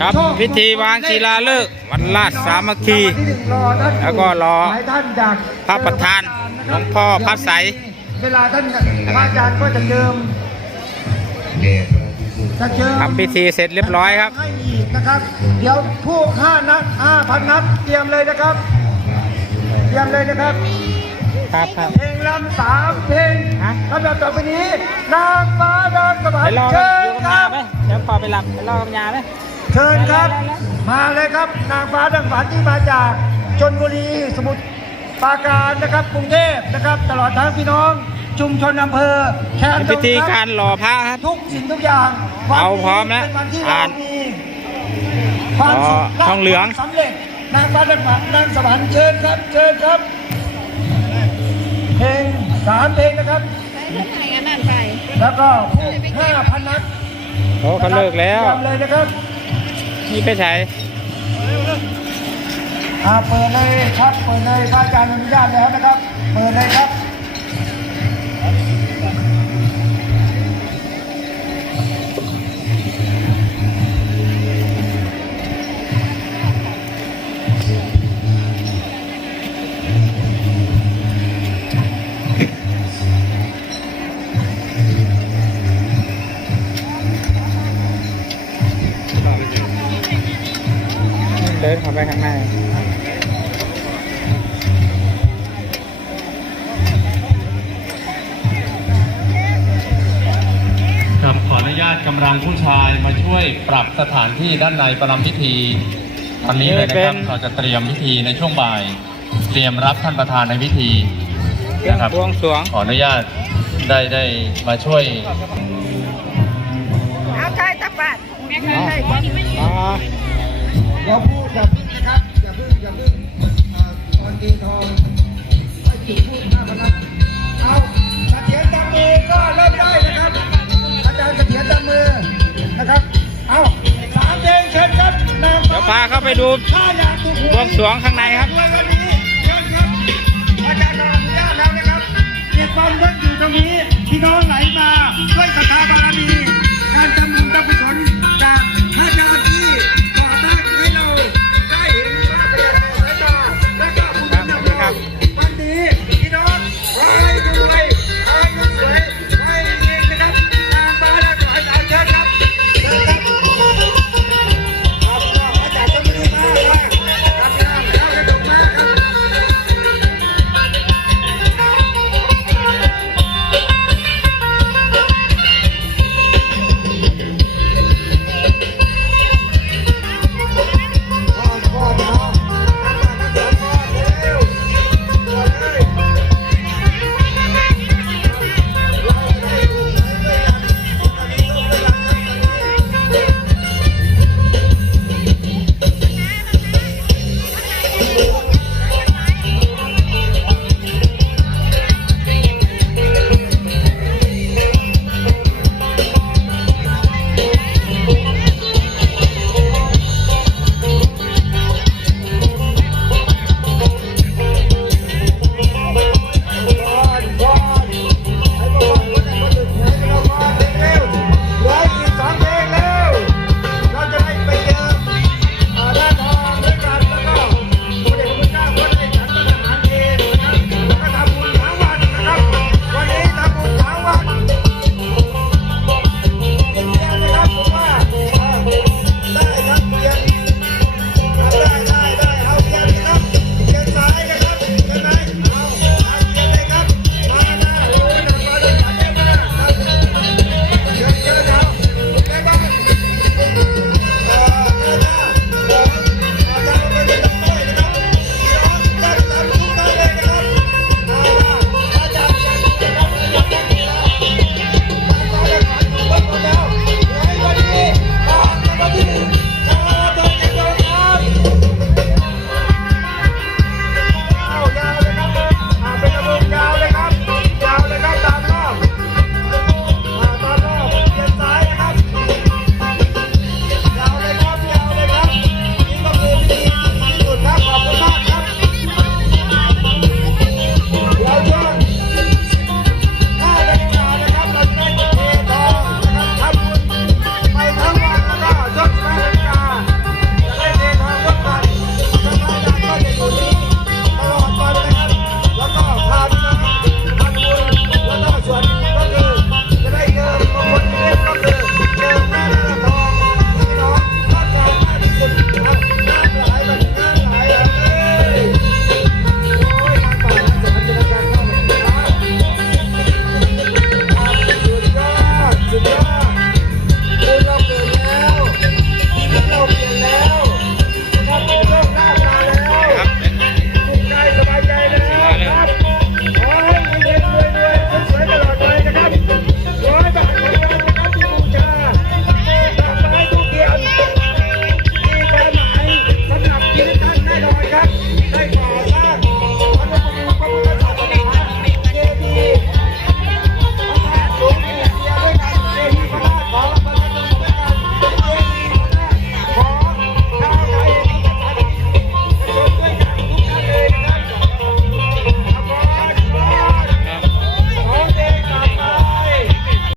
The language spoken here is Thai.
ครับพิธีวางศิลาฤกษ์วันราชสามัคคี แล้วก็รอหลายท่านจากพระประธานหลวงพ่อพระใสยเวลาท่านพระอาจารย์ก็จะเจิมจะเจิมทำพิธีเสร็จเรียบร้อยครับให้อีกนะครับ เดี๋ยวผู้ห้านัดห้าพันนัดเตรียมเลยนะครับ เตรียมเลยนะครับครับครับเพลงลำสามเพลงฮะลำดับต่อไปนี้นางฟ้านางสวรรไปค์รอเชิญอยู่คกับยารับไหมเดี๋ยวพอไปหลับไปรอกับยาไหม เชิญครับได้แล้วมาเลยครับนางฟ้านางฝันที่มาจากชนบุรีสมุทรปราการนะครับกรุงเทพนะครับ ตลอดทั้งพี่น้องชุมชนอำเภอแคนพิธีการหล่อพระครับทุกสิ่งทุกอย่างเอาพร้อมนะเป็นวันที่อ่าเรานมีความสุขอ๋อทองเหลืองสำเร็จนางฟ้านางฝันนางสวรรค์เชิญครับ เชิญครับเพลงสามเพลงนะครับไหนอันนั้นไปแล้วก็ผู้ห้าพันนัดโอ้เขาเลิกแล้วทำเลยนะครับ นี่ไปใช้อ่าเปิดเลยครับ เปิดเลยพระอาจารย์อนุญาตแล้วนะครับ เปิดเลยครับ ข้าไปข้างในครับขออนุญาตกำลังผู้ชายมาช่วยปรับสถานที่ด้านในประลำพิธีตอนนี้เลยนะครับเราจะเตรียมพิธีในช่วงบ่าย เตรียมรับท่านประธานในพิธีเครื่องนะครับบวงสรวงขออนุญาตได้ได้มาช่วยเอาชายตะปัดแม่ใครได้บ่อ๋อ เราพูดแบบนี้นะครับ อย่าเพิ่งอย่าเพิ่งอ่าตอนตีทองให้จุดพูดห้าพันนัดเอาเสถียรจับมือก็เริ่มได้นะครับ อาจารย์เสถียรจับมือนะครับ เอาสามเพลงเชิญครับนางเดี๋ยวพาเข้าไปดูถ้าอยากถูกหวยบวงสรวงข้างในครับวันนี้เชิญครับอาจารย์อนุญาตแล้วนะครับเจ็ดวันท่านอยู่ตรงนี้พี่น้องไหล